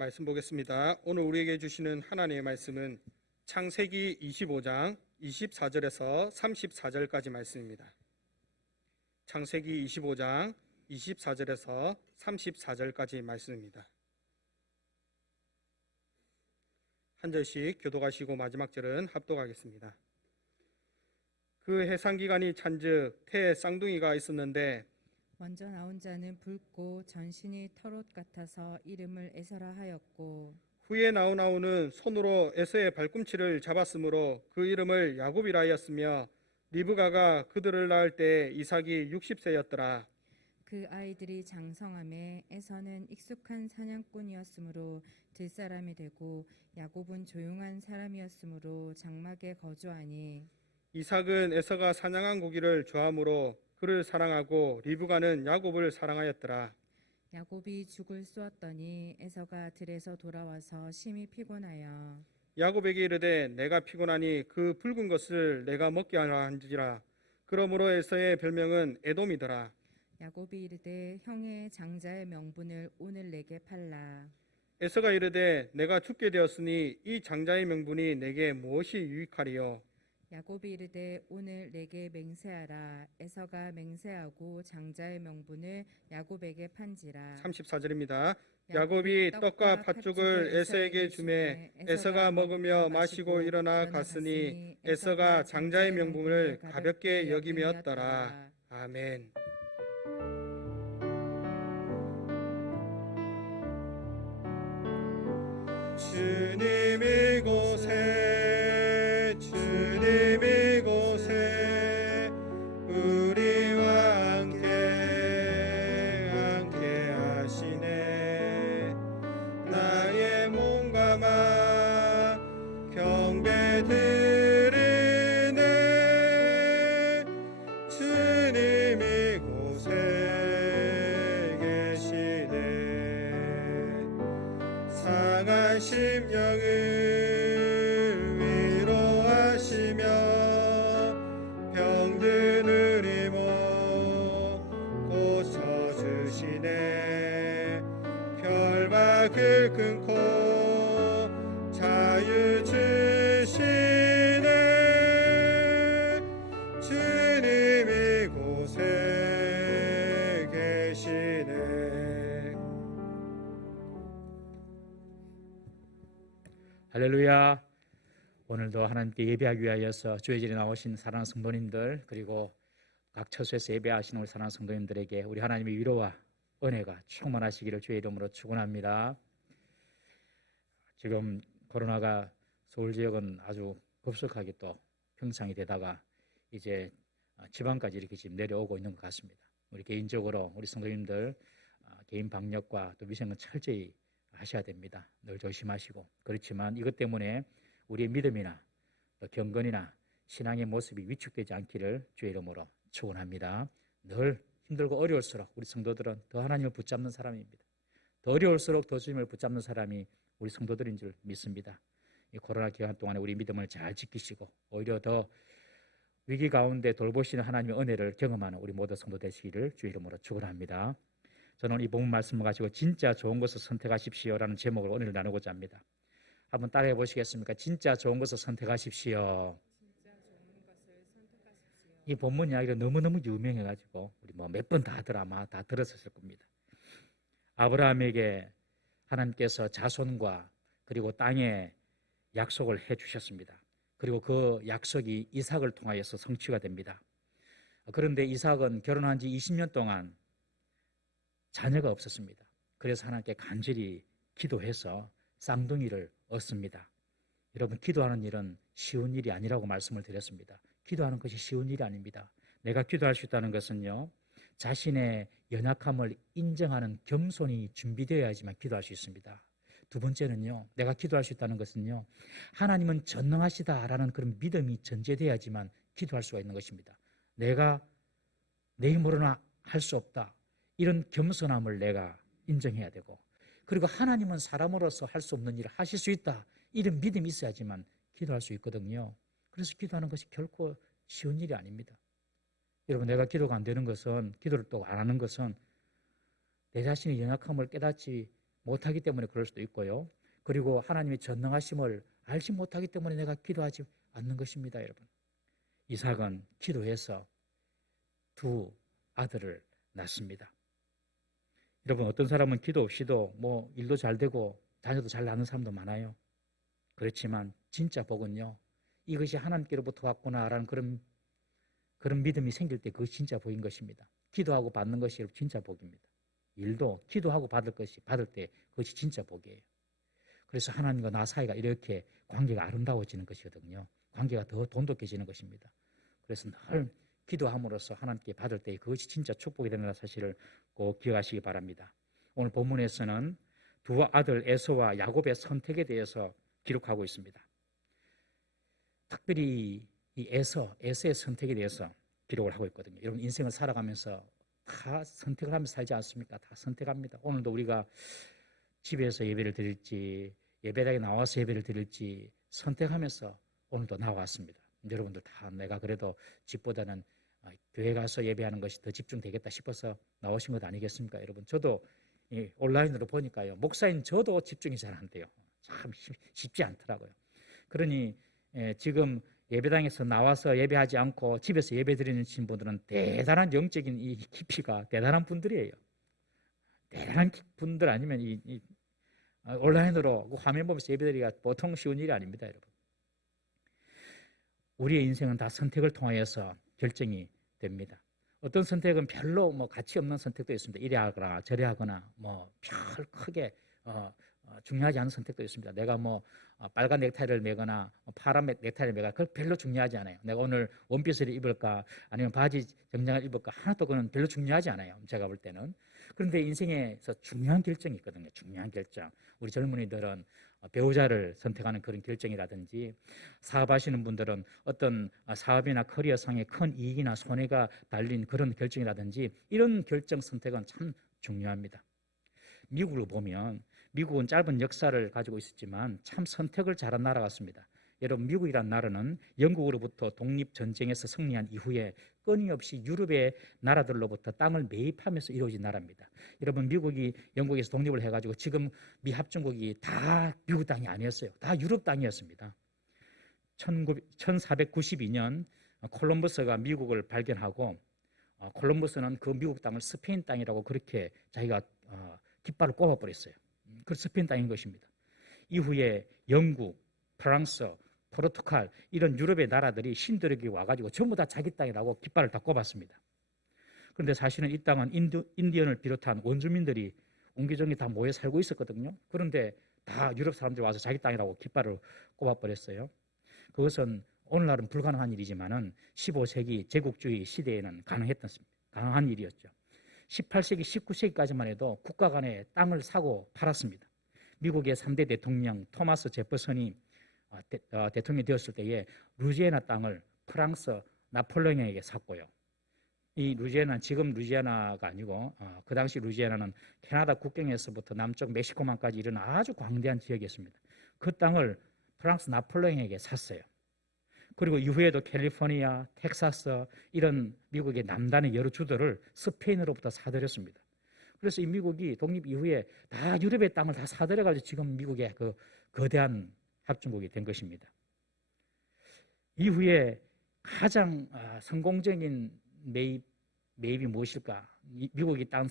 말씀 보겠습니다. 오늘 우리에게 주시는 하나님의 말씀은 창세기 25장 24절에서 34절까지 말씀입니다. 창세기 25장 24절에서 34절까지 말씀입니다. 한 절씩 교독하시고 마지막 절은 합독하겠습니다. 그 해상기간이 찬즉 태에 쌍둥이가 있었는데 먼저 나온 자는 붉고 전신이 털옷 같아서 이름을 에서라 하였고, 후에 나온 아우는 손으로 에서의 발꿈치를 잡았으므로 그 이름을 야곱이라 하였으며 리브가가 그들을 낳을 때 이삭이 60세였더라. 그 아이들이 장성함에 에서는 익숙한 사냥꾼이었으므로 들사람이 되고, 야곱은 조용한 사람이었으므로 장막에 거주하니, 이삭은 에서가 사냥한 고기를 좋아하므로 그를 사랑하고 리브가는 야곱을 사랑하였더라. 야곱이 죽을 쏘았더니 에서가 들에서 돌아와서 심히 피곤하여 야곱에게 이르되 내가 피곤하니 그 붉은 것을 내가 먹게 하라 한지라. 그러므로 에서의 별명은 에돔이더라. 야곱이 이르되 형의 장자의 명분을 오늘 내게 팔라. 에서가 이르되 내가 죽게 되었으니 이 장자의 명분이 내게 무엇이 유익하리요. 야곱이 이르되 오늘 내게 맹세하라. 에서가 맹세하고 장자의 명분을 야곱에게 판지라. 34절입니다. 야곱이 떡과 팥죽을 에서에게 주매 에서가 먹으며 마시고 일어나 갔으니 에서가 장자의 명분을 가볍게 여기me었더라. 아멘. 주님 이곳에 우리와 함께 하시네. 나의 몸과 맘 경배 드리네. 주님 이곳에 계시네. 상한 심령을 위로하시며 병든 이모 고쳐주시네. 결박을 끊고 자유 주시네. 주님 이곳에 계시네. 할렐루야. 오늘도 하나님께 예배하기 위하여서 주의 절에 나오신 사랑하는 성도님들, 그리고 각 처소에서 예배하시는 우리 사랑하는 성도님들에게 우리 하나님의 위로와 은혜가 충만하시기를 주의 이름으로 축원합니다. 지금 코로나가 서울 지역은 아주 급속하게 또 평상이 되다가 이제 지방까지 이렇게 지금 내려오고 있는 것 같습니다. 우리 개인적으로 우리 성도님들 개인 방역과 또 위생은 철저히 하셔야 됩니다. 늘 조심하시고. 그렇지만 이것 때문에 우리의 믿음이나 또 경건이나 신앙의 모습이 위축되지 않기를 주의 이름으로 축원합니다. 늘 힘들고 어려울수록 우리 성도들은 더 하나님을 붙잡는 사람입니다. 더 어려울수록 더 주님을 붙잡는 사람이 우리 성도들인 줄 믿습니다. 이 코로나 기간 동안에 우리 믿음을 잘 지키시고 오히려 더 위기 가운데 돌보시는 하나님의 은혜를 경험하는 우리 모든 성도 되시기를 주의 이름으로 축원합니다. 저는 이 본문 말씀을 가지고 진짜 좋은 것을 선택하십시오라는 제목으로 오늘 나누고자 합니다. 한번 따라해 보시겠습니까? 진짜 좋은 것을 선택하십시오. 이 본문 이야기가 너무너무 유명해가지고 우리 몇 번 다 아마 다 들었을 겁니다. 아브라함에게 하나님께서 자손과 그리고 땅에 약속을 해주셨습니다. 그리고 그 약속이 이삭을 통하여서 성취가 됩니다. 그런데 이삭은 결혼한 지 20년 동안 자녀가 없었습니다. 그래서 하나님께 간절히 기도해서 쌍둥이를 얻습니다. 여러분, 기도하는 일은 쉬운 일이 아니라고 말씀을 드렸습니다. 기도하는 것이 쉬운 일이 아닙니다. 내가 기도할 수 있다는 것은요, 자신의 연약함을 인정하는 겸손이 준비되어야지만 기도할 수 있습니다. 두 번째는요, 내가 기도할 수 있다는 것은요, 하나님은 전능하시다라는 그런 믿음이 전제되어야지만 기도할 수가 있는 것입니다. 내가 내 힘으로는 할 수 없다, 이런 겸손함을 내가 인정해야 되고, 그리고 하나님은 사람으로서 할 수 없는 일을 하실 수 있다, 이런 믿음이 있어야지만 기도할 수 있거든요. 그래서 기도하는 것이 결코 쉬운 일이 아닙니다. 여러분, 내가 기도가 안 되는 것은, 기도를 또 안 하는 것은 내 자신의 연약함을 깨닫지 못하기 때문에 그럴 수도 있고요. 그리고 하나님의 전능하심을 알지 못하기 때문에 내가 기도하지 않는 것입니다, 여러분. 이삭은 기도해서 두 아들을 낳습니다. 여러분, 어떤 사람은 기도 없이도 뭐 일도 잘 되고 자녀도 잘 낳는 사람도 많아요. 그렇지만 진짜 복은요, 이것이 하나님께로부터 왔구나라는 그런 믿음이 생길 때 그것이 진짜 복인 것입니다. 기도하고 받는 것이 진짜 복입니다. 일도 기도하고 받을 때 그것이 진짜 복이에요. 그래서 하나님과 나 사이가 이렇게 관계가 아름다워지는 것이거든요. 관계가 더 돈독해지는 것입니다. 그래서 늘 기도함으로써 하나님께 받을 때 그것이 진짜 축복이 되는 사실을 꼭 기억하시기 바랍니다. 오늘 본문에서는 두 아들 에서와 야곱의 선택에 대해서 기록하고 있습니다. 특별히 이 에서의 선택에 대해서 기록을 하고 있거든요. 여러분, 인생을 살아가면서 다 선택을 하면서 살지 않습니까? 다 선택합니다. 오늘도 우리가 집에서 예배를 드릴지 예배당에 나와서 예배를 드릴지 선택하면서 오늘도 나왔습니다. 여러분들 다 내가 그래도 집보다는 교회 가서 예배하는 것이 더 집중되겠다 싶어서 나오신 것 아니겠습니까? 여러분, 저도 온라인으로 보니까요, 목사인 저도 집중이 잘 안 돼요. 참 쉽지 않더라고요. 그러니 지금 예배당에서 나와서 예배하지 않고 집에서 예배 드리는 분들은 대단한 영적인 이 깊이가 대단한 분들이에요. 대단한 분들 아니면 온라인으로 화면 보면서 예배드리기가 보통 쉬운 일이 아닙니다, 여러분. 우리의 인생은 다 선택을 통하여서 결정이 됩니다. 어떤 선택은 별로 뭐 가치 없는 선택도 있습니다. 이래 하거나 저래 하거나 뭐 별 크게 중요하지 않은 선택도 있습니다. 내가 뭐 빨간 넥타이를 매거나 파란 넥타이를 매거나 그건 별로 중요하지 않아요. 내가 오늘 원피스를 입을까 아니면 바지 정장을 입을까 하나도 그건 별로 중요하지 않아요. 제가 볼 때는. 그런데 인생에서 중요한 결정이 있거든요. 중요한 결정. 우리 젊은이들은 배우자를 선택하는 그런 결정이라든지, 사업하시는 분들은 어떤 사업이나 커리어상의 큰 이익이나 손해가 달린 그런 결정이라든지, 이런 결정 선택은 참 중요합니다. 미국을 보면 미국은 짧은 역사를 가지고 있었지만 참 선택을 잘한 나라 같습니다. 여러분, 미국이란 나라는 영국으로부터 독립전쟁에서 승리한 이후에 끊임없이 유럽의 나라들로부터 땅을 매입하면서 이루어진 나라입니다. 여러분, 미국이 영국에서 독립을 해가지고 지금 미합중국이 다 미국 땅이 아니었어요. 다 유럽 땅이었습니다. 1492년 콜럼버스가 미국을 발견하고, 콜럼버스는 그 미국 땅을 스페인 땅이라고 그렇게 자기가 깃발을 꼽아버렸어요. 그 스페인 땅인 것입니다. 이후에 영국, 프랑스, 포르투갈 이런 유럽의 나라들이 신들에게 와가지고 전부 다 자기 땅이라고 깃발을 다 꼽았습니다. 그런데 사실은 이 땅은 인디언을 비롯한 원주민들이 옹기종기 다 모여 살고 있었거든요. 그런데 다 유럽 사람들이 와서 자기 땅이라고 깃발을 꼽아버렸어요. 그것은 오늘날은 불가능한 일이지만은 15세기 제국주의 시대에는 가능한 일이었죠. 18세기, 19세기까지만 해도 국가 간에 땅을 사고 팔았습니다. 미국의 3대 대통령 토마스 제퍼슨이 대통령이 되었을 때에 루이지애나 땅을 프랑스 나폴레옹에게 샀고요. 이 루이지애나는 지금 루이지애나가 아니고 그 당시 루이지애나는 캐나다 국경에서부터 남쪽 멕시코만까지 이른 아주 광대한 지역이었습니다. 그 땅을 프랑스 나폴레옹에게 샀어요. 그리고 이후에도 캘리포니아, 텍사스 이런 미국의 남단의 여러 주들을 스페인으로부터 사들였습니다. 그래서 이 미국이 독립 이후에 다 유럽의 땅을 다 사들여가지고 지금 미국의 그 거대한 합중국이 된 것입니다. 이후에 가장 성공적인 매입이 무엇일까? 미국이 산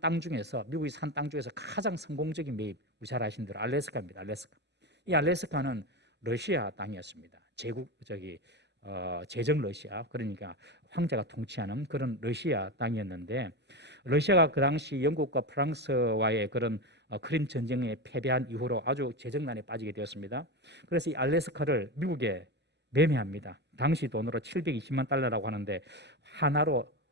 땅 중에서 미국이 산 땅 중에서 가장 성공적인 매입, 잘 아시는 대로 알래스카입니다. 알래스카. 이 알래스카는 러시아 땅이었습니다. 제정 러시아, 그러니까 황제가 통치하는 그런 러시아 땅이었는데, 러시아가 그 당시 영국과 프랑스와의 그런 크림 전쟁에 패배한 이후로 아주 재정난에 빠지게 되었습니다. 그래서 이 알래스카를 미국에 매매합니다. 당시 돈으로 720만 달러라고 하는데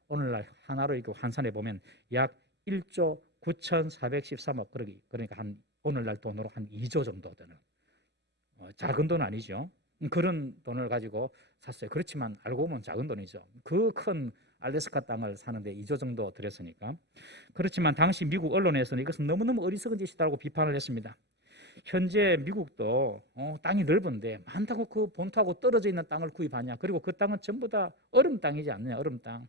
오늘날 하나로 이렇게 환산해 보면 약 1조 9,413억, 그러니까 한 오늘날 돈으로 한 2조 정도 되는 작은 돈 아니죠. 그런 돈을 가지고 샀어요. 그렇지만 알고 보면 작은 돈이죠. 그 큰 알래스카 땅을 사는데 2조 정도 들였으니까. 그렇지만 당시 미국 언론에서는 이것은 너무너무 어리석은 짓이라고 비판을 했습니다. 현재 미국도 땅이 넓은데 많다고 그 본토하고 떨어져 있는 땅을 구입하냐. 그리고 그 땅은 전부 다 얼음 땅이지 않느냐. 얼음 땅.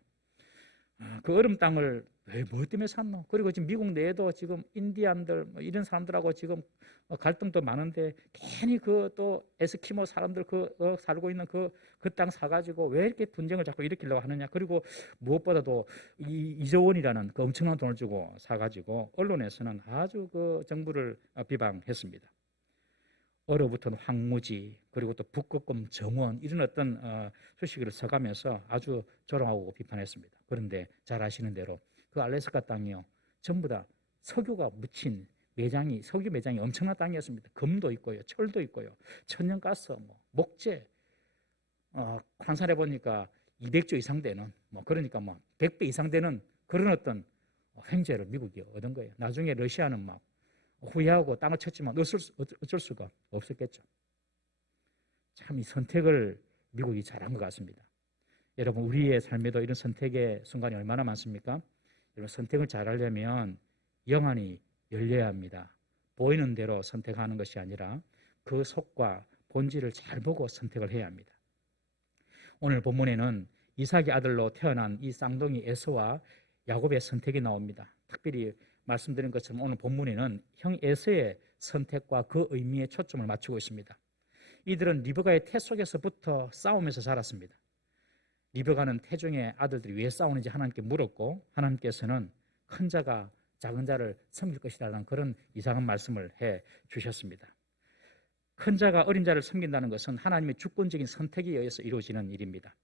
그 얼음 땅을 왜 뭐 때문에 샀노? 그리고 지금 미국 내에도 지금 인디안들 뭐 이런 사람들하고 지금 갈등도 많은데 괜히 그 또 에스키모 사람들 살고 있는 그 땅 사가지고 왜 이렇게 분쟁을 자꾸 일으키려고 하느냐? 그리고 무엇보다도 이조 원이라는 그 엄청난 돈을 주고 사가지고 언론에서는 아주 그 정부를 비방했습니다. 얼어붙은 황무지 그리고 또 북극곰 정원 이런 어떤 소식을 써가면서 아주 조롱하고 비판했습니다. 그런데 잘 아시는 대로 그 알래스카 땅이요 전부 다 석유가 묻힌 석유 매장이 엄청난 땅이었습니다. 금도 있고요, 철도 있고요, 천연가스, 목재, 환산해 보니까 200조 이상 되는 그러니까 100배 이상 되는 그런 어떤 횡재를 미국이 얻은 거예요. 나중에 러시아는 막 후회하고 땅을 쳤지만 어쩔 수가 없었겠죠. 참 이 선택을 미국이 잘한 것 같습니다. 여러분 우리의 삶에도 이런 선택의 순간이 얼마나 많습니까? 여러분 선택을 잘하려면 영안이 열려야 합니다. 보이는 대로 선택하는 것이 아니라 그 속과 본질을 잘 보고 선택을 해야 합니다. 오늘 본문에는 이삭의 아들로 태어난 이 쌍둥이 에서와 야곱의 선택이 나옵니다. 특별히 말씀드린 것처럼 오늘 본문에는 형 에서의 선택과 그 의미에 초점을 맞추고 있습니다. 이들은 리브가의 태 속에서부터 싸우면서 자랐습니다. 리브가는 태중의 아들들이 왜 싸우는지 하나님께 물었고 하나님께서는 큰 자가 작은 자를 섬길 것이라는 그런 이상한 말씀을 해 주셨습니다. 큰 자가 어린 자를 섬긴다는 것은 하나님의 주권적인 선택에 의해서 이루어지는 일입니다.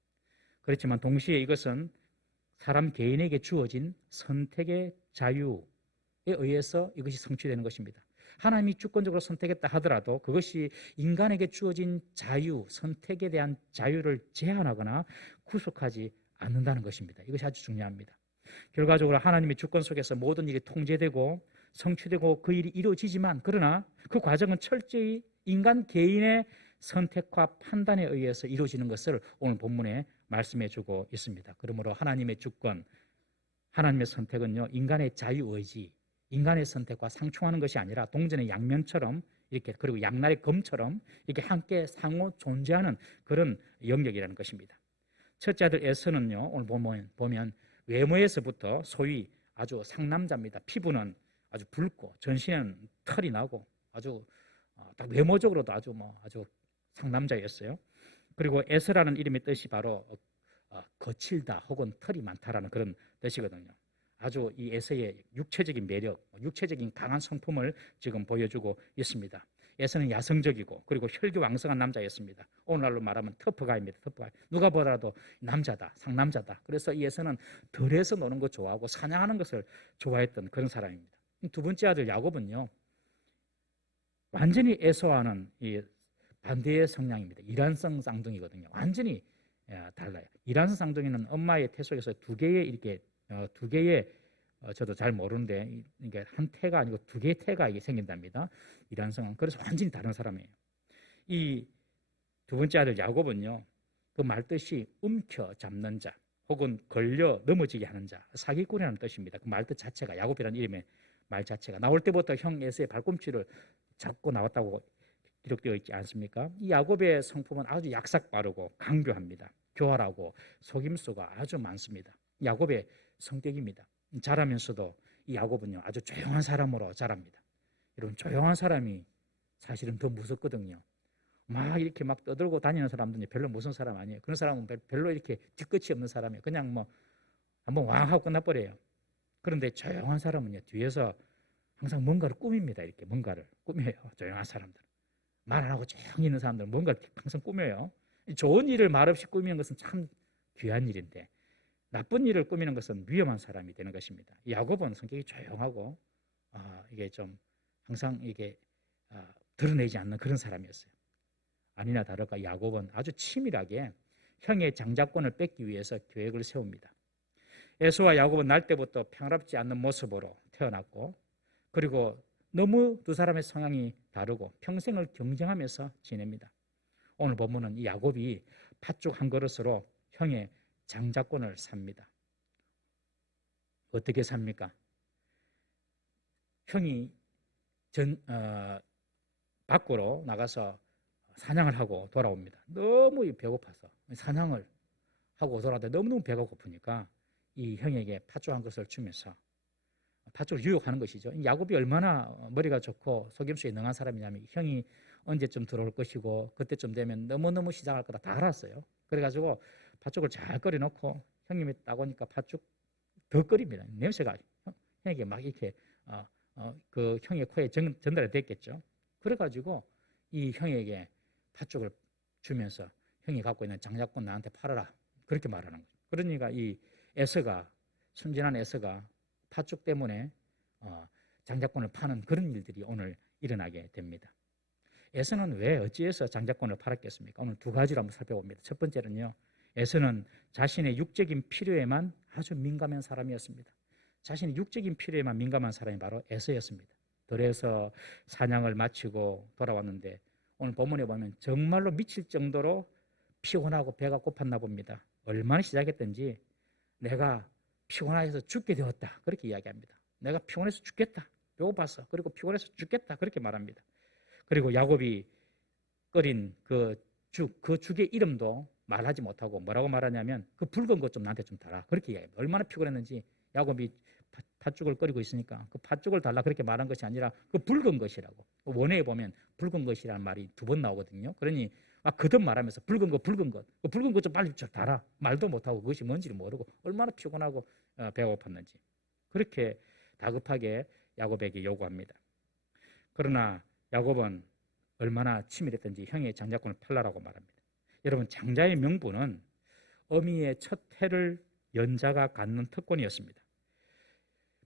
그렇지만 동시에 이것은 사람 개인에게 주어진 선택의 자유에 의해서 이것이 성취되는 것입니다. 하나님이 주권적으로 선택했다 하더라도 그것이 인간에게 주어진 자유, 선택에 대한 자유를 제한하거나 구속하지 않는다는 것입니다. 이것이 아주 중요합니다. 결과적으로 하나님의 주권 속에서 모든 일이 통제되고 성취되고 그 일이 이루어지지만 그러나 그 과정은 철저히 인간 개인의 선택과 판단에 의해서 이루어지는 것을 오늘 본문에 말씀해 주고 있습니다. 그러므로 하나님의 주권, 하나님의 선택은요 인간의 자유의지, 인간의 선택과 상충하는 것이 아니라 동전의 양면처럼 이렇게 그리고 양날의 검처럼 이렇게 함께 상호 존재하는 그런 영역이라는 것입니다. 첫째 아들 에서는요 오늘 보면 외모에서부터 소위 아주 상남자입니다. 피부는 아주 붉고 전신에는 털이 나고 아주 딱 외모적으로도 아주 상남자였어요. 그리고 에서라는 이름의 뜻이 바로 거칠다 혹은 털이 많다라는 그런 뜻이거든요. 아주 이 에서의 육체적인 매력, 육체적인 강한 성품을 지금 보여주고 있습니다. 에서는 야성적이고 그리고 혈기왕성한 남자였습니다. 오늘날로 말하면 터프가입니다. 터프가. 누가 보더라도 남자다, 상남자다. 그래서 이 에서는 들에서 노는 거 좋아하고 사냥하는 것을 좋아했던 그런 사람입니다. 두 번째 아들 야곱은요 완전히 에서와는 이 반대의 성향입니다. 이란성 쌍둥이거든요. 완전히 달라요. 이란성 쌍둥이는 엄마의 태 속에서 두 개의 저도 잘 모르는데 이게 한 태가 아니고 두 개의 태가 이게 생긴답니다. 이란성은 그래서 완전히 다른 사람이에요. 이 두 번째 아들 야곱은요 그 말뜻이 움켜 잡는 자 혹은 걸려 넘어지게 하는 자, 사기꾼이라는 뜻입니다. 그 말뜻 자체가 야곱이라는 이름의 말 자체가 나올 때부터 형 에서의 발꿈치를 잡고 나왔다고 기록되어 있지 않습니까? 이 야곱의 성품은 아주 약삭빠르고 강교합니다. 교활하고 속임수가 아주 많습니다. 야곱의 성격입니다. 자라면서도 이 야곱은요 아주 조용한 사람으로 자랍니다. 이런 조용한 사람이 사실은 더 무섭거든요. 막 이렇게 막 떠들고 다니는 사람들은 별로 무서운 사람 아니에요. 그런 사람은 별로 이렇게 뒤끝이 없는 사람이에요. 그냥 한번 왕 하고 끝나버려요. 그런데 조용한 사람은요 뒤에서 항상 뭔가를 꾸밉니다. 이렇게 뭔가를 꾸며요. 조용한 사람들. 말 안 하고 조용히 있는 사람들은 뭔가를 항상 꾸며요. 좋은 일을 말없이 꾸미는 것은 참 귀한 일인데 나쁜 일을 꾸미는 것은 위험한 사람이 되는 것입니다. 야곱은 성격이 조용하고 이게 좀 항상 이게 드러내지 않는 그런 사람이었어요. 아니나 다를까 야곱은 아주 치밀하게 형의 장자권을 뺏기 위해서 계획을 세웁니다. 에서와 야곱은 날 때부터 평화롭지 않는 모습으로 태어났고 그리고 너무 두 사람의 성향이 다르고 평생을 경쟁하면서 지냅니다. 오늘 본문은 이 야곱이 팥죽 한 그릇으로 형의 장자권을 삽니다. 어떻게 삽니까? 형이 밖으로 나가서 사냥을 하고 돌아옵니다. 너무 배고파서 사냥을 하고 돌아오는데 너무너무 배가 고프니까 이 형에게 팥죽 한 것을 주면서 팥죽을 유혹하는 것이죠. 야곱이 얼마나 머리가 좋고 속임수에 능한 사람이냐면 형이 언제쯤 들어올 것이고 그때쯤 되면 너무너무 시장할 거다 다 알았어요. 그래가지고 팥죽을 잘 끓여놓고 형님이 딱 오니까 팥죽 더 끓입니다. 냄새가 형에게 막 이렇게 그 형의 코에 전달이 됐겠죠. 그래가지고 이 형에게 팥죽을 주면서 형이 갖고 있는 장자권 나한테 팔아라 그렇게 말하는 거죠. 그러니까 이 에서가 순진한 에서가 팥죽 때문에 장자권을 파는 그런 일들이 오늘 일어나게 됩니다. 에서는 왜 어찌해서 장자권을 팔았겠습니까? 오늘 두 가지로 한번 살펴봅니다. 첫 번째는요, 에서는 자신의 육적인 필요에만 아주 민감한 사람이었습니다. 자신의 육적인 필요에만 민감한 사람이 바로 에서였습니다. 그래서 사냥을 마치고 돌아왔는데 오늘 본문에 보면 정말로 미칠 정도로 피곤하고 배가 고팠나 봅니다. 얼마나 시작했던지 내가 피곤해서 죽게 되었다 그렇게 이야기합니다. 내가 피곤해서 죽겠다, 배고파서, 그리고 피곤해서 죽겠다 그렇게 말합니다. 그리고 야곱이 끓인 그 죽의 이름도 말하지 못하고 뭐라고 말하냐면 그 붉은 것 좀 나한테 좀 달라 그렇게 이야기합니다. 얼마나 피곤했는지 야곱이 팥죽을 끓이고 있으니까 그 팥죽을 달라 그렇게 말한 것이 아니라 그 붉은 것이라고. 원어에 보면 붉은 것이라는 말이 두 번 나오거든요. 그러니 거듭 말하면서 붉은 것 그 붉은 것 좀 빨리 좀 달아. 말도 못하고 그것이 뭔지를 모르고 얼마나 피곤하고 배가 고팠는지 그렇게 다급하게 야곱에게 요구합니다. 그러나 야곱은 얼마나 치밀했던지 형의 장자권을 팔라라고 말합니다. 여러분, 장자의 명분은 어미의 첫 해를 연자가 갖는 특권이었습니다.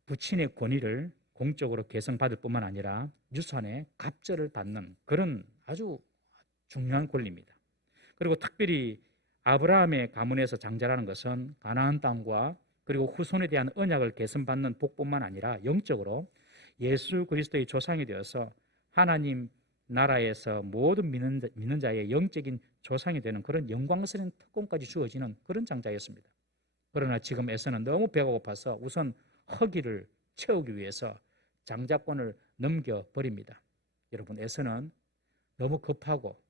부친의 권위를 공적으로 계승받을 뿐만 아니라 유산의 갑절을 받는 그런 아주 중요한 권리입니다. 그리고 특별히 아브라함의 가문에서 장자라는 것은 가나안 땅과 그리고 후손에 대한 언약을 계승받는 복뿐만 아니라 영적으로 예수 그리스도의 조상이 되어서 하나님 나라에서 모든 믿는 자의 영적인 조상이 되는 그런 영광스러운 특권까지 주어지는 그런 장자였습니다. 그러나 지금 에서는 너무 배가 고파서 우선 허기를 채우기 위해서 장자권을 넘겨버립니다. 여러분, 에서는 너무 급하고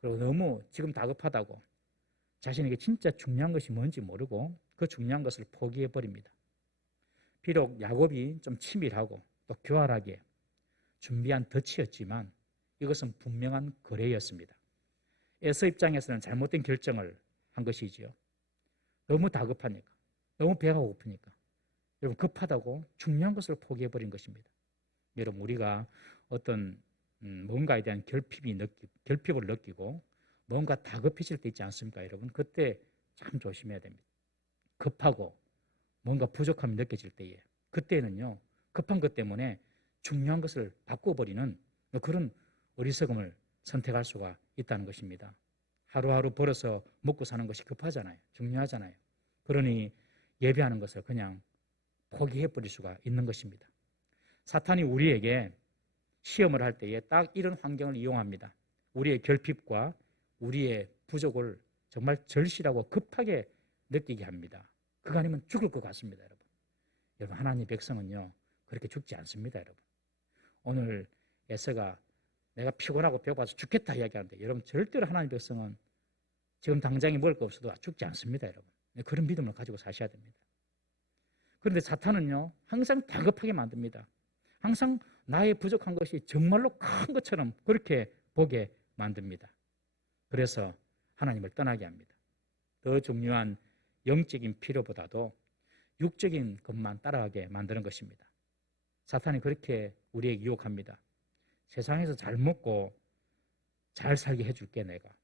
그리고 너무 지금 다급하다고 자신에게 진짜 중요한 것이 뭔지 모르고 그 중요한 것을 포기해버립니다. 비록 야곱이 좀 치밀하고 또 교활하게 준비한 덫이었지만 이것은 분명한 거래였습니다. 에서 입장에서는 잘못된 결정을 한 것이지요. 너무 다급하니까, 너무 배가 고프니까, 여러분 급하다고 중요한 것을 포기해버린 것입니다. 여러분, 우리가 어떤 뭔가에 대한 결핍을 느끼고 뭔가 다급해질 때 있지 않습니까, 여러분? 그때 참 조심해야 됩니다. 급하고 뭔가 부족함이 느껴질 때에 그때는요, 급한 것 때문에 중요한 것을 바꿔버리는 그런 어리석음을 선택할 수가 있다는 것입니다. 하루하루 벌어서 먹고 사는 것이 급하잖아요. 중요하잖아요. 그러니 예배하는 것을 그냥 포기해버릴 수가 있는 것입니다. 사탄이 우리에게 시험을 할 때에 딱 이런 환경을 이용합니다. 우리의 결핍과 우리의 부족을 정말 절실하고 급하게 느끼게 합니다. 그거 아니면 죽을 것 같습니다, 여러분. 여러분, 하나님의 백성은요, 그렇게 죽지 않습니다, 여러분. 오늘 에서가 내가 피곤하고 배고파서 죽겠다 이야기하는데 여러분, 절대로 하나님의 백성은 지금 당장에 먹을 거 없어도 죽지 않습니다, 여러분. 그런 믿음을 가지고 사셔야 됩니다. 그런데 사탄은요, 항상 다급하게 만듭니다. 항상 나의 부족한 것이 정말로 큰 것처럼 그렇게 보게 만듭니다. 그래서 하나님을 떠나게 합니다. 더 중요한 영적인 필요보다도 육적인 것만 따라가게 만드는 것입니다. 사탄이 그렇게 우리에게 유혹합니다. 세상에서 잘 먹고 잘 살게 해줄게, 내가.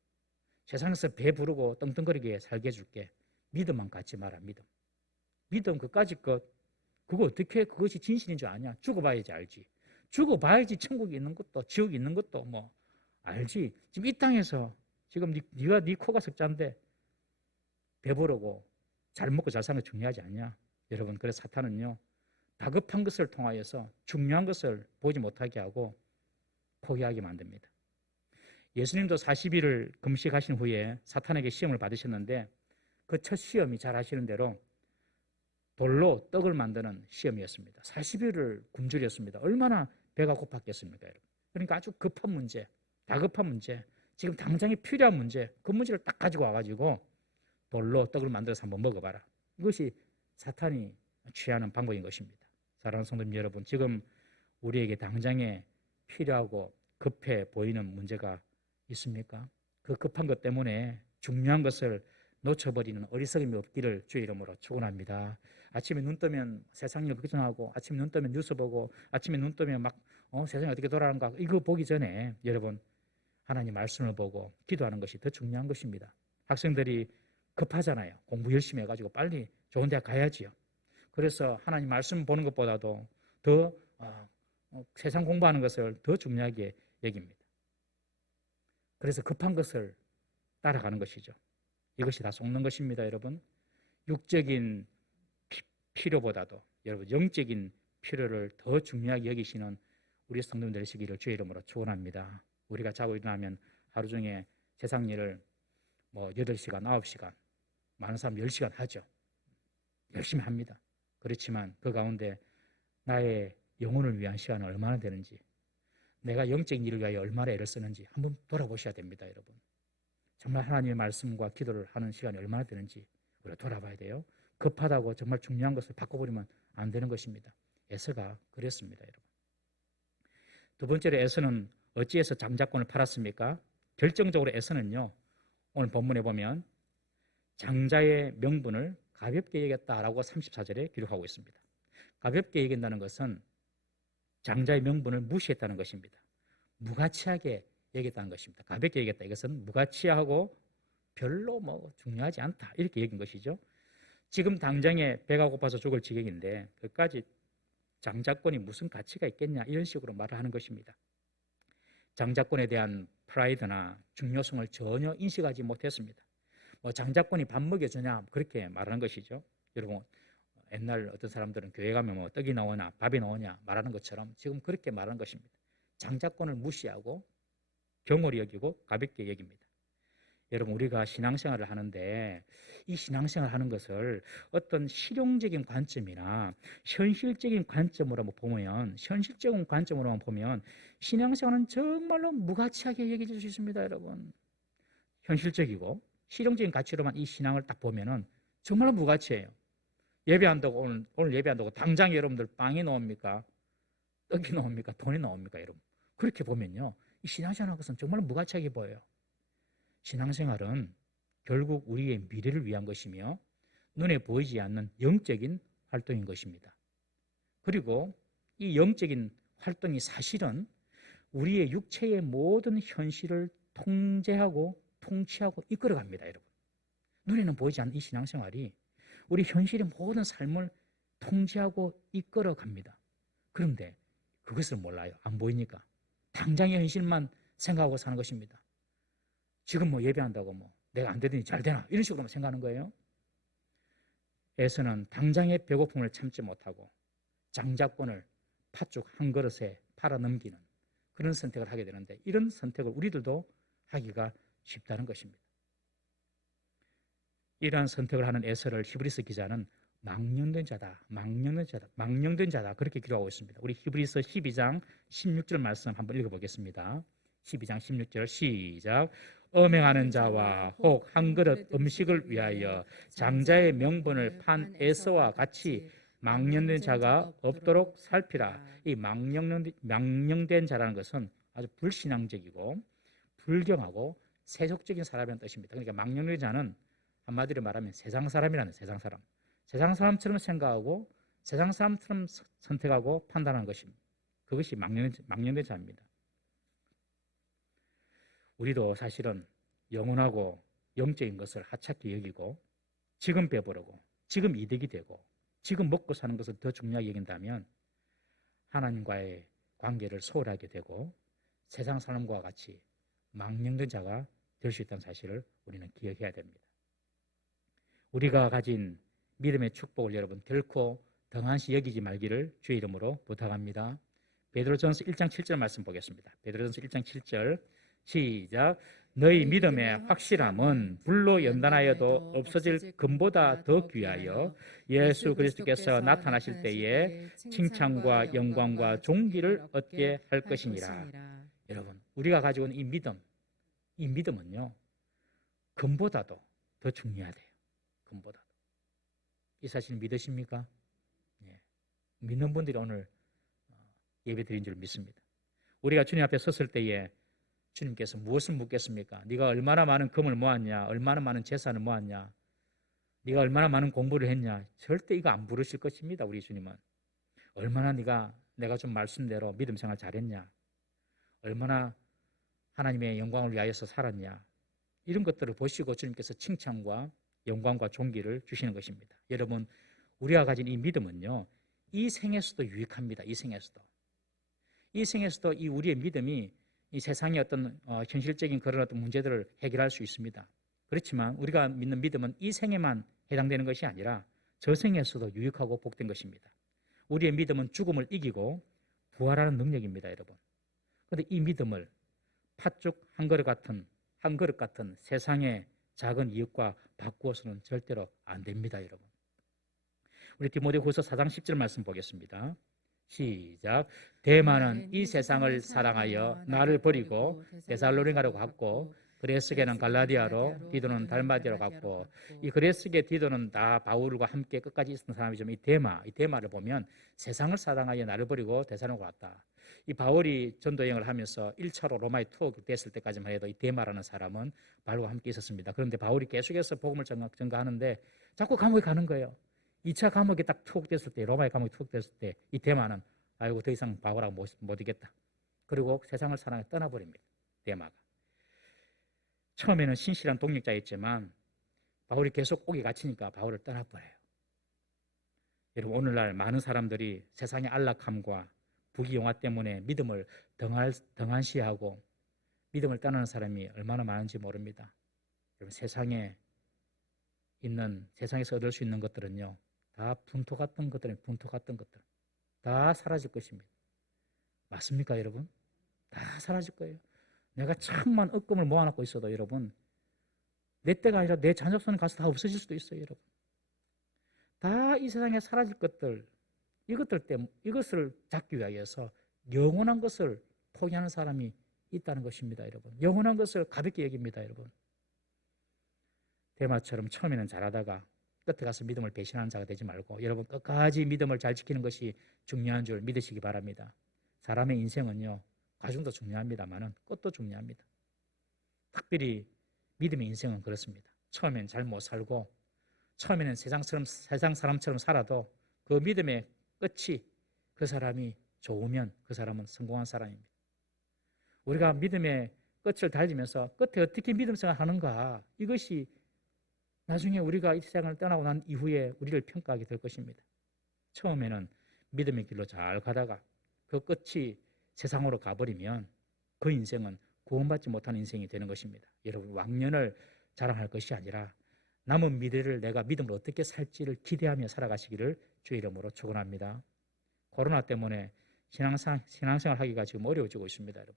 세상에서 배부르고 떵떵거리게 살게 해줄게. 믿음만 갖지 마라, 믿음. 믿음 그까짓 것, 그거 어떻게 그것이 진실인 줄 아냐? 죽어봐야지 알지. 죽어봐야지 천국이 있는 것도 지옥이 있는 것도 뭐 알지. 지금 이 땅에서 지금 네 코가 석자인데 배부르고 잘 먹고 잘 사는 게 중요하지 않냐? 여러분, 그래서 사탄은요, 다급한 것을 통하여서 중요한 것을 보지 못하게 하고 포기하게 만듭니다. 예수님도 40일을 금식하신 후에 사탄에게 시험을 받으셨는데 그 첫 시험이 잘 아시는 대로 돌로 떡을 만드는 시험이었습니다. 40일을 굶주렸습니다. 얼마나 배가 고팠겠습니까, 여러분? 그러니까 아주 급한 문제, 다급한 문제, 지금 당장에 필요한 문제, 그 문제를 딱 가지고 와가지고 돌로 떡을 만들어서 한번 먹어봐라. 이것이 사탄이 취하는 방법인 것입니다. 사랑하는 성도님 여러분, 지금 우리에게 당장에 필요하고 급해 보이는 문제가 있습니까? 그 급한 것 때문에 중요한 것을 놓쳐버리는 어리석음이 없기를 주의 이름으로 축원합니다. 아침에 눈 뜨면 세상 일 걱정하고, 아침에 눈 뜨면 뉴스 보고, 아침에 눈 뜨면 막 세상이 어떻게 돌아가는가, 이거 보기 전에 여러분 하나님 말씀을 보고 기도하는 것이 더 중요한 것입니다. 학생들이 급하잖아요. 공부 열심히 해가지고 빨리 좋은 대학 가야지요. 그래서 하나님 말씀 보는 것보다도 더 세상 공부하는 것을 더 중요하게 여깁니다. 그래서 급한 것을 따라가는 것이죠. 이것이 다 속는 것입니다, 여러분. 육적인 필요보다도 여러분 영적인 필요를 더 중요하게 여기시는 우리 성도님들 되시기를 주의 이름으로 축원합니다. 우리가 자고 일어나면 하루 중에 세상 일을 8시간, 9시간, 많은 사람 10시간 하죠. 열심히 합니다. 그렇지만 그 가운데 나의 영혼을 위한 시간은 얼마나 되는지, 내가 영적인 일을 위하여 얼마나 애를 쓰는지 한번 돌아보셔야 됩니다, 여러분. 정말 하나님의 말씀과 기도를 하는 시간이 얼마나 되는지 우리가 돌아봐야 돼요. 급하다고 정말 중요한 것을 바꿔버리면 안 되는 것입니다. 에서가 그랬습니다, 여러분. 두 번째로 에서는 어찌해서 장자권을 팔았습니까? 결정적으로 에서는요, 오늘 본문에 보면 장자의 명분을 가볍게 여겼다라고 34절에 기록하고 있습니다. 가볍게 여긴다는 것은 장자의 명분을 무시했다는 것입니다. 무가치하게 여겼다는 것입니다. 가볍게 여겼다, 이것은 무가치하고 별로 중요하지 않다, 이렇게 여긴 것이죠. 지금 당장에 배가 고파서 죽을 지경인데 그까지 장자권이 무슨 가치가 있겠냐, 이런 식으로 말을 하는 것입니다. 장자권에 대한 프라이드나 중요성을 전혀 인식하지 못했습니다. 장자권이 밥 먹여주냐, 그렇게 말하는 것이죠. 여러분, 옛날 어떤 사람들은 교회 가면 떡이 나오냐 밥이 나오냐 말하는 것처럼 지금 그렇게 말하는 것입니다. 장자권을 무시하고 경홀히 여기고 가볍게 여깁니다. 여러분, 우리가 신앙생활을 하는데 이 신앙생활을 하는 것을 어떤 실용적인 관점이나 현실적인 관점으로만 보면 신앙생활은 정말로 무가치하게 여겨질 수 있습니다, 여러분. 현실적이고 실용적인 가치로만 이 신앙을 딱 보면은 정말로 무가치예요. 예배한다고 오늘 예배한다고 당장 여러분들 빵이 나옵니까? 떡이 나옵니까? 돈이 나옵니까, 여러분? 그렇게 보면요, 이 신앙생활하는 것은 정말 무가치하게 보여요. 신앙생활은 결국 우리의 미래를 위한 것이며 눈에 보이지 않는 영적인 활동인 것입니다. 그리고 이 영적인 활동이 사실은 우리의 육체의 모든 현실을 통제하고 통치하고 이끌어갑니다, 여러분. 눈에는 보이지 않는 이 신앙생활이 우리 현실의 모든 삶을 통제하고 이끌어갑니다. 그런데 그것을 몰라요. 안 보이니까. 당장의 현실만 생각하고 사는 것입니다. 지금 예배한다고 내가 안 되더니 잘 되나, 이런 식으로만 생각하는 거예요. 에서는 당장의 배고픔을 참지 못하고 장자권을 팥죽 한 그릇에 팔아 넘기는 그런 선택을 하게 되는데, 이런 선택을 우리들도 하기가 쉽다는 것입니다. 이러한 선택을 하는 에서를 히브리서 기자는 망령된 자다 그렇게 기록하고 있습니다. 우리 히브리서 12장 16절 말씀 한번 읽어보겠습니다. 12장 16절 시작. 음행하는 자와 혹 한 그릇 음식을 위하여 장자의 명분을 판 에서와 같이 망령된 자가 없도록 살피라. 이 망령된 자라는 것은 아주 불신앙적이고 불경하고 세속적인 사람이라는 뜻입니다. 그러니까 망령된 자는 한마디로 말하면 세상 사람이라는, 세상 사람처럼 생각하고 세상 사람처럼 선택하고 판단하는 것입니다. 그것이 망령된 자입니다. 우리도 사실은 영원하고 영적인 것을 하찮게 여기고 지금 배부르고 지금 이득이 되고 지금 먹고 사는 것을 더 중요하게 여긴다면 하나님과의 관계를 소홀하게 되고 세상 사람과 같이 망령된 자가 될 수 있다는 사실을 우리는 기억해야 됩니다. 우리가 가진 믿음의 축복을 여러분 결코 등한시 여기지 말기를 주의 이름으로 부탁합니다. 베드로전서 1장 7절 말씀 보겠습니다. 베드로전서 1장 7절 시작. 너희 믿음의 확실함은 불로 연단하여도 없어질 금보다 더 귀하여 예수 그리스도께서 나타나실 때에 칭찬과 영광과 존귀를 얻게 할 것이니라. 여러분, 우리가 가지고 있는 이 믿음은요, 금보다도 더 중요하대요. 금보다도. 이 사실 믿으십니까? 예. 믿는 분들이 오늘 예배 드린 줄 믿습니다. 우리가 주님 앞에 섰을 때에 주님께서 무엇을 묻겠습니까? 네가 얼마나 많은 금을 모았냐? 얼마나 많은 재산을 모았냐? 네가 얼마나 많은 공부를 했냐? 절대 이거 안 물으실 것입니다. 우리 주님은. 얼마나 내가 좀 말씀대로 믿음 생활 잘했냐? 얼마나 하나님의 영광을 위하여서 살았냐? 이런 것들을 보시고 주님께서 칭찬과 영광과 존귀를 주시는 것입니다. 여러분, 우리가 가진 이 믿음은요, 이 생에서도 유익합니다. 이 생에서도. 이 생에서도 이 우리의 믿음이 이 세상의 어떤 현실적인 그런 어떤 문제들을 해결할 수 있습니다. 그렇지만 우리가 믿는 믿음은 이 생에만 해당되는 것이 아니라 저 생에서도 유익하고 복된 것입니다. 우리의 믿음은 죽음을 이기고 부활하는 능력입니다, 여러분. 그런데 이 믿음을 팥죽 한 그릇 같은 세상의 작은 이익과 바꾸어서는 절대로 안 됩니다, 여러분. 우리 디모데후서 4장 10절 말씀 보겠습니다. 시작. 대만은 이 세상을 사랑하여 나를 버리고 데살로니가로 갔고, 그레스게는 갈라디아로, 디도는 달마디아로 갔고, 이 그레스게 디도는 다 바울과 함께 끝까지 있었던 사람이지만 이 데마를 보면 세상을 사랑하여 나를 버리고 데살로니가로 갔다. 이 바울이 전도 여행을 하면서 1차로 로마에 투옥이 됐을 때까지만 해도 이 데마라는 사람은 바울과 함께 있었습니다. 그런데 바울이 계속해서 복음을 전가하는데 자꾸 감옥에 가는 거예요. 2차 감옥에 딱 투옥됐을 때, 로마의 감옥에 투옥됐을 때 이 데마는 아이고 더 이상 바울하고 못 이겠다. 그리고 세상을 사랑해 떠나버립니다. 데마가. 처음에는 신실한 동력자였지만 바울이 계속 옥에 갇히니까 바울을 떠나버려요. 여러분, 오늘날 많은 사람들이 세상의 안락함과 부귀영화 때문에 믿음을 등한시하고 믿음을 떠나는 사람이 얼마나 많은지 모릅니다. 여러분, 세상에서 얻을 수 있는 것들은요, 다 분토 같은 것들 다 사라질 것입니다. 맞습니까, 여러분? 다 사라질 거예요. 내가 천만 억금을 모아놓고 있어도 여러분, 내 때가 아니라 내 자녀 손에 가서 다 없어질 수도 있어요, 여러분. 다 이 세상에 사라질 것들, 이것을 잡기 위해서 영원한 것을 포기하는 사람이 있다는 것입니다, 여러분. 영원한 것을 가볍게 여깁니다, 여러분. 데마처럼 처음에는 잘하다가 끝에 가서 믿음을 배신하는 자가 되지 말고 여러분, 끝까지 믿음을 잘 지키는 것이 중요한 줄 믿으시기 바랍니다. 사람의 인생은요, 과정도 중요합니다만은 끝도 중요합니다. 특별히 믿음의 인생은 그렇습니다. 처음엔 잘 못 살고 처음에는 세상 사람처럼 살아도 그 믿음의 끝이 그 사람이 좋으면 그 사람은 성공한 사람입니다. 우리가 믿음의 끝을 달리면서 끝에 어떻게 믿음 생활하는가, 이것이 나중에 우리가 이 세상을 떠나고 난 이후에 우리를 평가하게 될 것입니다. 처음에는 믿음의 길로 잘 가다가 그 끝이 세상으로 가버리면 그 인생은 구원받지 못하는 인생이 되는 것입니다. 여러분, 왕년을 자랑할 것이 아니라 남은 미래를 내가 믿음으로 어떻게 살지를 기대하며 살아가시기를 주의 이름으로 축원합니다. 코로나 때문에 신앙생활 하기가 지금 어려워지고 있습니다, 여러분.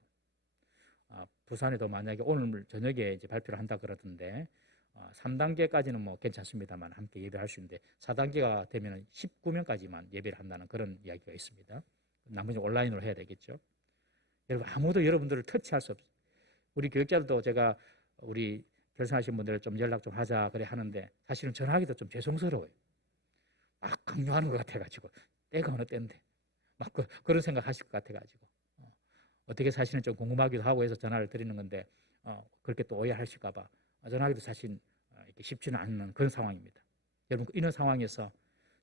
부산에도 만약에 오늘 저녁에 이제 발표를 한다 그러던데 3단계까지는 뭐 괜찮습니다만 함께 예배할 수 있는데 4단계가 되면 19명까지만 예배를 한다는 그런 이야기가 있습니다. 나머지 온라인으로 해야 되겠죠. 여러분, 아무도 여러분들을 터치할 수 없어요. 우리 교육자들도 제가 우리 결성하신 분들 좀 연락 좀 하자 그래 하는데 사실은 전화하기도 좀 죄송스러워요. 막 강요하는 것 같아가지고 때가 어느 때인데 막 그런 생각 하실 것 같아가지고 어떻게 사실은 좀 궁금하기도 하고 해서 전화를 드리는 건데 그렇게 또 오해하실까 봐 전화하기도 사실 이렇게 쉽지는 않는 그런 상황입니다. 여러분, 이런 상황에서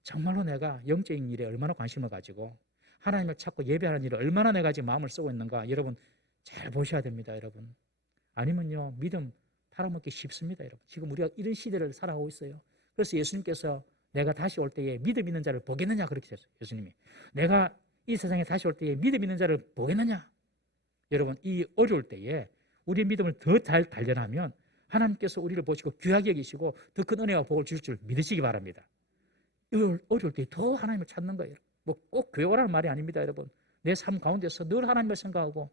정말로 내가 영적인 일에 얼마나 관심을 가지고 하나님을 찾고 예배하는 일에 얼마나 내가 지금 마음을 쓰고 있는가, 여러분 잘 보셔야 됩니다, 여러분. 아니면요, 믿음 팔아먹기 쉽습니다, 여러분. 지금 우리가 이런 시대를 살아가고 있어요. 그래서 예수님께서 내가 다시 올 때에 믿음 있는 자를 보겠느냐 그렇게 했어요. 예수님이 내가 이 세상에 다시 올 때에 믿음 있는 자를 보겠느냐. 여러분, 이 어려울 때에 우리의 믿음을 더 잘 단련하면 하나님께서 우리를 보시고 귀하게 여기시고 더 큰 은혜와 복을 주실 줄 믿으시기 바랍니다. 어려울 때 더 하나님을 찾는 거예요. 뭐 꼭 교회 오라는 말이 아닙니다, 여러분. 내 삶 가운데서 늘 하나님을 생각하고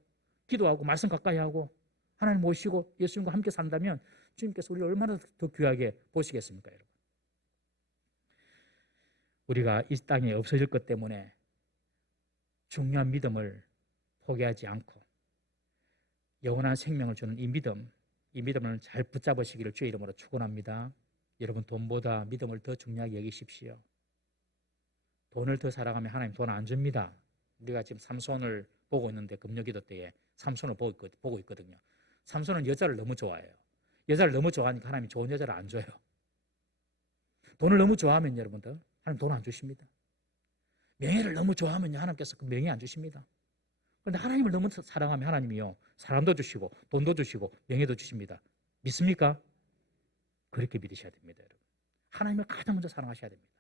기도하고 말씀 가까이 하고 하나님 모시고 예수님과 함께 산다면 주님께서 우리를 얼마나 더 귀하게 보시겠습니까, 여러분. 우리가 이 땅에 없어질 것 때문에 중요한 믿음을 포기하지 않고 영원한 생명을 주는 이 믿음을 잘 붙잡으시기를 주의 이름으로 축원합니다. 여러분 돈보다 믿음을 더 중요하게 여기십시오. 돈을 더 사랑하면 하나님 돈 안 줍니다. 우리가 지금 삼손을 보고 있는데 금요기도 때에 삼손을 보고 있거든요. 삼손은 여자를 너무 좋아해요. 여자를 너무 좋아하니까 하나님이 좋은 여자를 안 줘요. 돈을 너무 좋아하면 여러분들 하나님 돈 안 주십니다. 명예를 너무 좋아하면 하나님께서 그 명예 안 주십니다. 그런데 하나님을 너무 사랑하면 하나님이요 사람도 주시고 돈도 주시고 명예도 주십니다. 믿습니까? 그렇게 믿으셔야 됩니다, 여러분. 하나님을 가장 먼저 사랑하셔야 됩니다.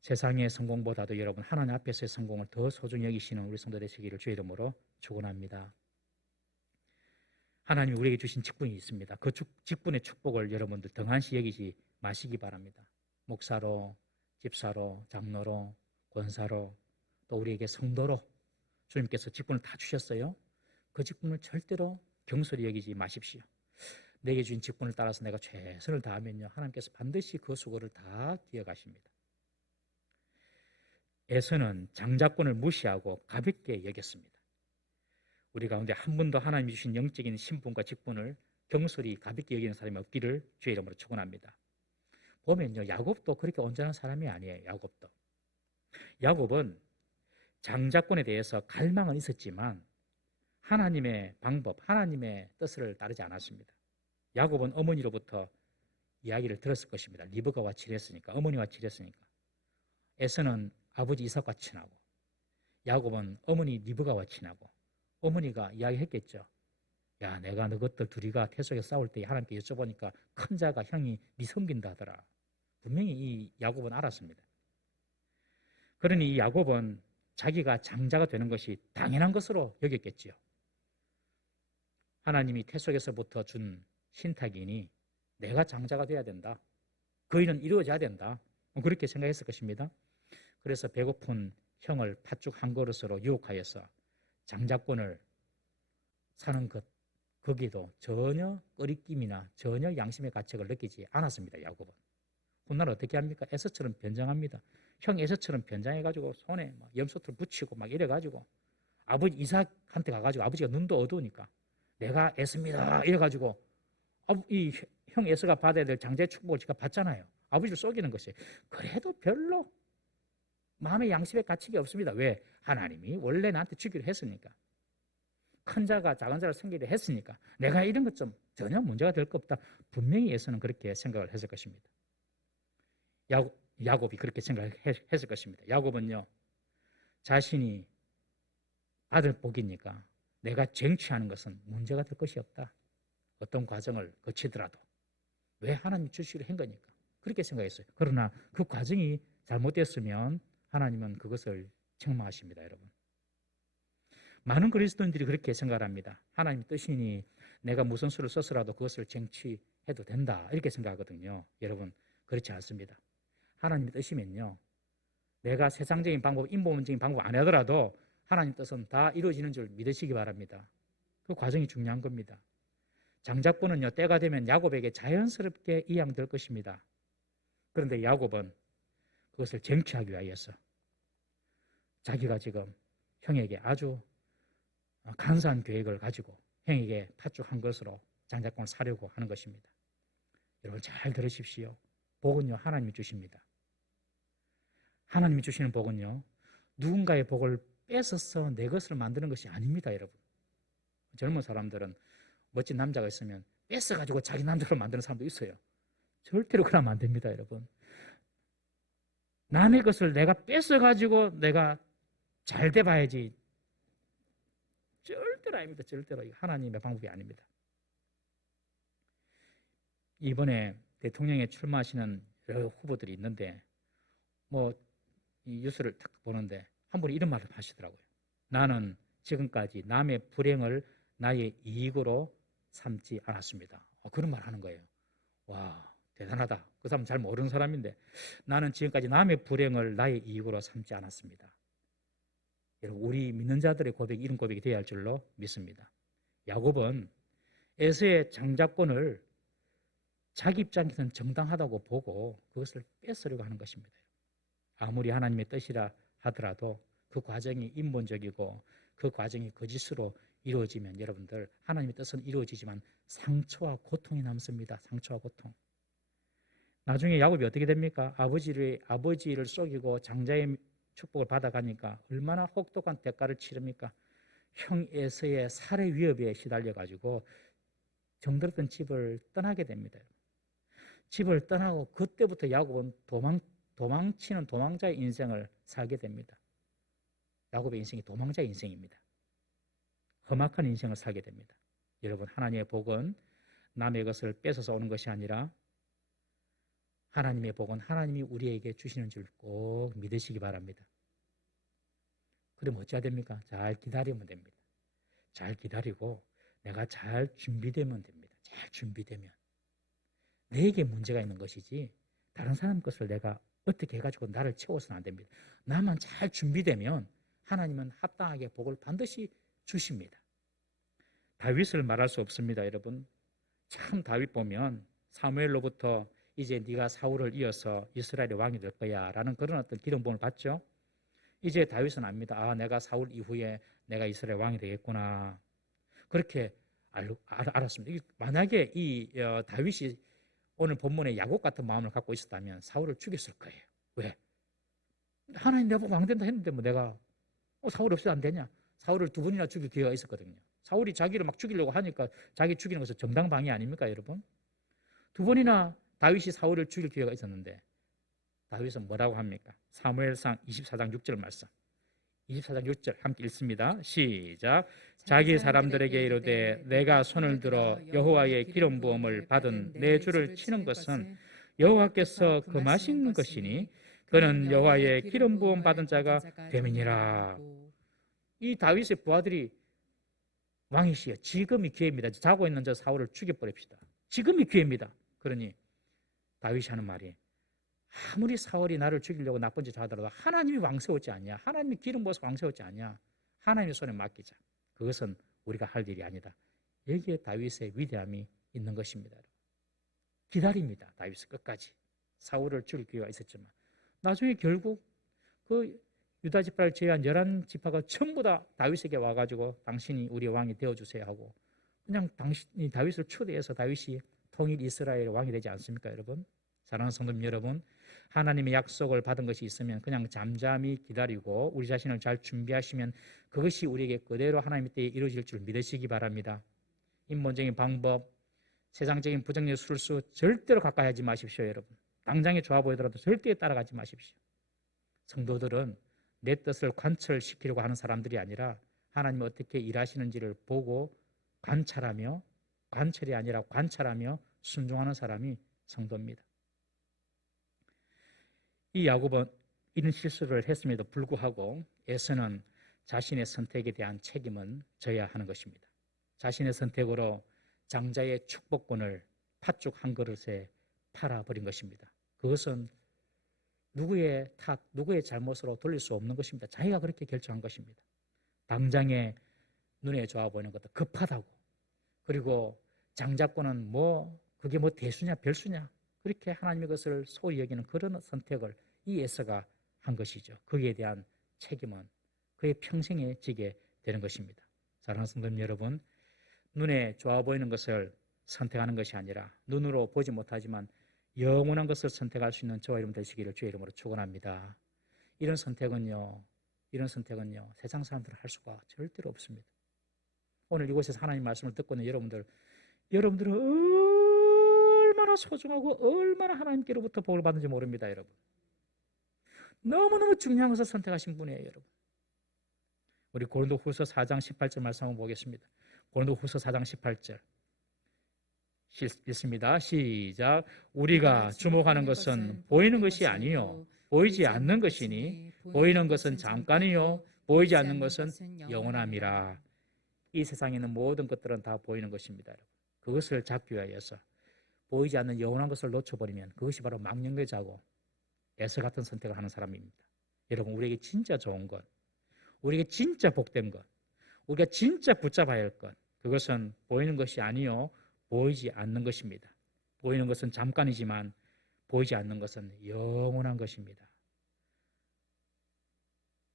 세상의 성공보다도 여러분 하나님 앞에서의 성공을 더 소중히 여기시는 우리 성도 되시기를 주의 이름으로 축원합니다. 하나님이 우리에게 주신 직분이 있습니다. 그 직분의 축복을 여러분들 등한시 여기지 마시기 바랍니다. 목사로, 집사로, 장로로, 권사로, 또 우리에게 성도로 주님께서 직분을 다 주셨어요. 그 직분을 절대로 경솔히 여기지 마십시오. 내게 주신 직분을 따라서 내가 최선을 다하면요 하나님께서 반드시 그 수고를 다 뛰어가십니다. 에서는 장자권을 무시하고 가볍게 여겼습니다. 우리 가운데 한 분도 하나님이 주신 영적인 신분과 직분을 경솔히 가볍게 여기는 사람이 없기를 주의 이름으로 축원합니다. 보면요 야곱도 그렇게 온전한 사람이 아니에요. 야곱은 장자권에 대해서 갈망은 있었지만 하나님의 방법, 하나님의 뜻을 따르지 않았습니다. 야곱은 어머니로부터 이야기를 들었을 것입니다. 리브가와 칠했으니까, 어머니와 칠했으니까. 에서는 아버지 이삭과 친하고, 야곱은 어머니 리브가와 친하고, 어머니가 이야기했겠죠. 야, 내가 너것들 둘이가 태속에 싸울 때 하나님께 여쭤보니까 큰 자가 형이 네 섬긴다 하더라. 분명히 이 야곱은 알았습니다. 그러니 이 야곱은 자기가 장자가 되는 것이 당연한 것으로 여겼겠지요. 하나님이 태속에서부터 준 신탁이니 내가 장자가 돼야 된다. 그 일은 이루어져야 된다. 그렇게 생각했을 것입니다. 그래서 배고픈 형을 팥죽 한 그릇으로 유혹하여서 장자권을 사는 거기도 전혀 꺼리낌이나 전혀 양심의 가책을 느끼지 않았습니다. 야곱은. 훗날 어떻게 합니까? 에서처럼 변장합니다. 형 에서처럼 변장해가지고 손에 막 염소털 붙이고 막 이래가지고 아버지 이삭한테 가가지고 아버지가 눈도 어두우니까 내가 에서입니다 이래가지고 이 형 에서가 받아야 될 장자의 축복을 제가 받잖아요. 아버지를 속이는 것이. 그래도 별로 마음의 양심의 가책이 없습니다. 왜? 하나님이 원래 나한테 주기로 했으니까. 큰 자가 작은 자를 섬기려 했으니까 내가 이런 것 좀 전혀 문제가 될 거 없다. 분명히 에서는 그렇게 생각을 했을 것입니다. 야곱이 그렇게 생각했을 것입니다. 야곱은요 자신이 아들 복이니까 내가 쟁취하는 것은 문제가 될 것이 없다. 어떤 과정을 거치더라도 왜 하나님이 주시기로 한 거니까 그렇게 생각했어요. 그러나 그 과정이 잘못됐으면 하나님은 그것을 책망하십니다. 여러분. 많은 그리스도인들이 그렇게 생각을 합니다. 하나님 뜻이니 내가 무슨 수를 써서라도 그것을 쟁취해도 된다 이렇게 생각하거든요. 여러분 그렇지 않습니다. 하나님의 뜻이면요 내가 세상적인 방법, 인본적인 방법 안 하더라도 하나님 뜻은 다 이루어지는 줄 믿으시기 바랍니다. 그 과정이 중요한 겁니다. 장자권은요 때가 되면 야곱에게 자연스럽게 이양될 것입니다. 그런데 야곱은 그것을 쟁취하기 위하여서 자기가 지금 형에게 아주 간사한 계획을 가지고 형에게 팥죽 한 것으로 장자권을 사려고 하는 것입니다. 여러분 잘 들으십시오. 복은요 하나님이 주십니다. 하나님이 주시는 복은요 누군가의 복을 뺏어서 내 것을 만드는 것이 아닙니다. 여러분. 젊은 사람들은 멋진 남자가 있으면 뺏어가지고 자기 남자로 만드는 사람도 있어요. 절대로 그러면 안 됩니다. 여러분. 남의 것을 내가 뺏어가지고 내가 잘 돼봐야지. 절대로 아닙니다. 절대로. 하나님의 방법이 아닙니다. 이번에 대통령에 출마하시는 여러 후보들이 있는데 이 뉴스를 딱 보는데 한 분이 이런 말을 하시더라고요. 나는 지금까지 남의 불행을 나의 이익으로 삼지 않았습니다. 그런 말 하는 거예요. 와, 대단하다. 그 사람 잘 모르는 사람인데 나는 지금까지 남의 불행을 나의 이익으로 삼지 않았습니다. 여러분, 우리 믿는 자들의 고백이 이런 고백이 되어야 할 줄로 믿습니다. 야곱은 에서의 장자권을 자기 입장에서는 정당하다고 보고 그것을 뺏으려고 하는 것입니다. 아무리 하나님의 뜻이라 하더라도 그 과정이 인본적이고 그 과정이 거짓으로 이루어지면 여러분들 하나님의 뜻은 이루어지지만 상처와 고통이 남습니다. 상처와 고통. 나중에 야곱이 어떻게 됩니까? 아버지를 속이고 장자의 축복을 받아가니까 얼마나 혹독한 대가를 치릅니까? 형 에서의 살해 위협에 시달려 가지고 정들었던 집을 떠나게 됩니다. 집을 떠나고 그때부터 야곱은 도망치는 도망자의 인생을 살게 됩니다. 야곱의 인생이 도망자의 인생입니다. 험악한 인생을 살게 됩니다. 여러분, 하나님의 복은 남의 것을 뺏어서 오는 것이 아니라 하나님의 복은 하나님이 우리에게 주시는 줄 꼭 믿으시기 바랍니다. 그럼 어찌해야 됩니까? 잘 기다리면 됩니다. 잘 기다리고 내가 잘 준비되면 됩니다. 잘 준비되면. 내게 문제가 있는 것이지 다른 사람 것을 내가 어떻게 해가지고 나를 채워서는 안 됩니다. 나만 잘 준비되면 하나님은 합당하게 복을 반드시 주십니다. 다윗을 말할 수 없습니다, 여러분. 참 다윗 보면 사무엘로부터 이제 네가 사울을 이어서 이스라엘의 왕이 될 거야 라는 그런 어떤 기름부음을 받죠. 이제 다윗은 압니다. 아, 내가 사울 이후에 내가 이스라엘 왕이 되겠구나. 그렇게 알았습니다. 만약에 다윗이 오늘 본문에 야곱 같은 마음을 갖고 있었다면 사울을 죽였을 거예요. 왜? 하나님 내가 왕 된다 했는데 뭐 내가 사울 없이 안 되냐? 사울을 2번이나 죽일 기회가 있었거든요. 사울이 자기를 막 죽이려고 하니까 자기 죽이는 것은 정당방위 아닙니까, 여러분? 2번이나 다윗이 사울을 죽일 기회가 있었는데 다윗은 뭐라고 합니까? 사무엘상 24장 6절 말씀. 24장 6절 함께 읽습니다. 시작. 자기 사람들에게 이르되 내가 손을 들어 여호와의 기름 부음을 받은 내 주를 치는 것은 여호와께서 금하신 것이니 그는 여호와의 기름 부음 받은 자가 됨이니라. 이 다윗의 부하들이 왕이시여, 지금이 기회입니다. 자고 있는 저 사울을 죽여버립시다. 지금이 기회입니다. 그러니 다윗이 하는 말이 아무리 사울이 나를 죽이려고 나쁜 짓 하더라도 하나님이 왕 세웠지 않냐? 하나님이 기름 부어서 왕 세웠지 않냐? 하나님의 손에 맡기자. 그것은 우리가 할 일이 아니다. 여기에 다윗의 위대함이 있는 것입니다. 기다립니다. 다윗은 끝까지. 사울을 죽일 기회가 있었지만 나중에 결국 그 유다 지파를 제외한 11지파가 전부 다 다윗에게 와가지고 당신이 우리의 왕이 되어주세요 하고 그냥 당신이 다윗을 초대해서 다윗이 통일 이스라엘의 왕이 되지 않습니까, 여러분? 사랑하는 성도님 여러분, 하나님의 약속을 받은 것이 있으면 그냥 잠잠히 기다리고 우리 자신을 잘 준비하시면 그것이 우리에게 그대로 하나님의 때에 이루어질 줄 믿으시기 바랍니다. 인본적인 방법, 세상적인 부정적 술수 절대로 가까이 하지 마십시오, 여러분. 당장에 좋아 보이더라도 절대 따라가지 마십시오. 성도들은 내 뜻을 관철시키려고 하는 사람들이 아니라 하나님이 어떻게 일하시는지를 보고 관찰하며, 관철이 아니라 관찰하며 순종하는 사람이 성도입니다. 이 야곱은 이런 실수를 했음에도 불구하고 에서는 자신의 선택에 대한 책임은 져야 하는 것입니다. 자신의 선택으로 장자의 축복권을 팥죽 한 그릇에 팔아버린 것입니다. 그것은 누구의 탓, 누구의 잘못으로 돌릴 수 없는 것입니다. 자기가 그렇게 결정한 것입니다. 당장에 눈에 좋아 보이는 것도 급하다고, 그리고 장자권은 그게 대수냐 별수냐, 그렇게 하나님의 것을 소홀히 여기는 그런 선택을 이 에서가 한 것이죠. 거기에 대한 책임은 그의 평생에 지게 되는 것입니다. 사랑하는 성도님 여러분, 눈에 좋아 보이는 것을 선택하는 것이 아니라 눈으로 보지 못하지만 영원한 것을 선택할 수 있는 저와 여러분 되시기를 주의 이름으로 축원합니다. 이런 선택은요 세상 사람들은 할 수가 절대로 없습니다. 오늘 이곳에서 하나님 말씀을 듣고 있는 여러분들은 얼마나 소중하고 얼마나 하나님께로부터 복을 받는지 모릅니다, 여러분. 너무너무 중요한 것을 선택하신 분이에요, 여러분. 우리 고린도후서 4장 18절 말씀 한번 보겠습니다. 고린도후서 4장 18절 읽습니다. 시작. 우리가 주목하는 것은 보이는 것이 아니요 보이지 않는 것이니 보이는 것은 잠깐이요 보이지 않는 것은 영원함이라. 이 세상에 있는 모든 것들은 다 보이는 것입니다, 여러분. 그것을 잡기 위해서 보이지 않는 영원한 것을 놓쳐버리면 그것이 바로 망령되자고 에서 같은 선택을 하는 사람입니다. 여러분, 우리에게 진짜 좋은 것, 우리에게 진짜 복된 것, 우리가 진짜 붙잡아야 할 것, 그것은 보이는 것이 아니요 보이지 않는 것입니다. 보이는 것은 잠깐이지만 보이지 않는 것은 영원한 것입니다.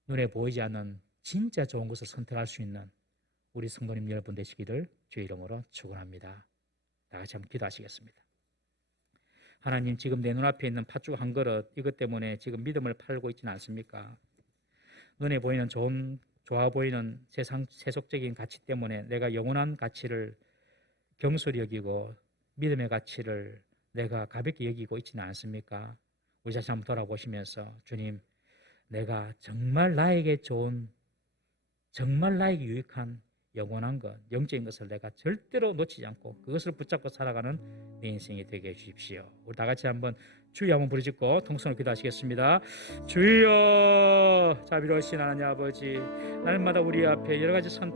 눈에 보이지 않는 진짜 좋은 것을 선택할 수 있는 우리 성도님 여러분 되시기를 주의 이름으로 축원합니다. 다 같이 한번 기도하시겠습니다. 하나님, 지금 내 눈앞에 있는 팥죽 한 그릇, 이것 때문에 지금 믿음을 팔고 있지는 않습니까? 눈에 보이는 좋아 보이는 세속적인 가치 때문에 내가 영원한 가치를 경솔히 여기고 믿음의 가치를 내가 가볍게 여기고 있지는 않습니까? 우리 자신 한번 돌아보시면서, 주님, 내가 정말 나에게 좋은, 정말 나에게 유익한 영원한 것, 영적인 것을 내가 절대로 놓치지 않고 그것을 붙잡고 살아가는 내 인생이 되게 해주십시오. 우리 다 같이 한번 주여 한번 부르짖고 통성으로 기도하시겠습니다. 주여, 자비로우신 하나님 아버지, 날마다 우리 앞에 여러 가지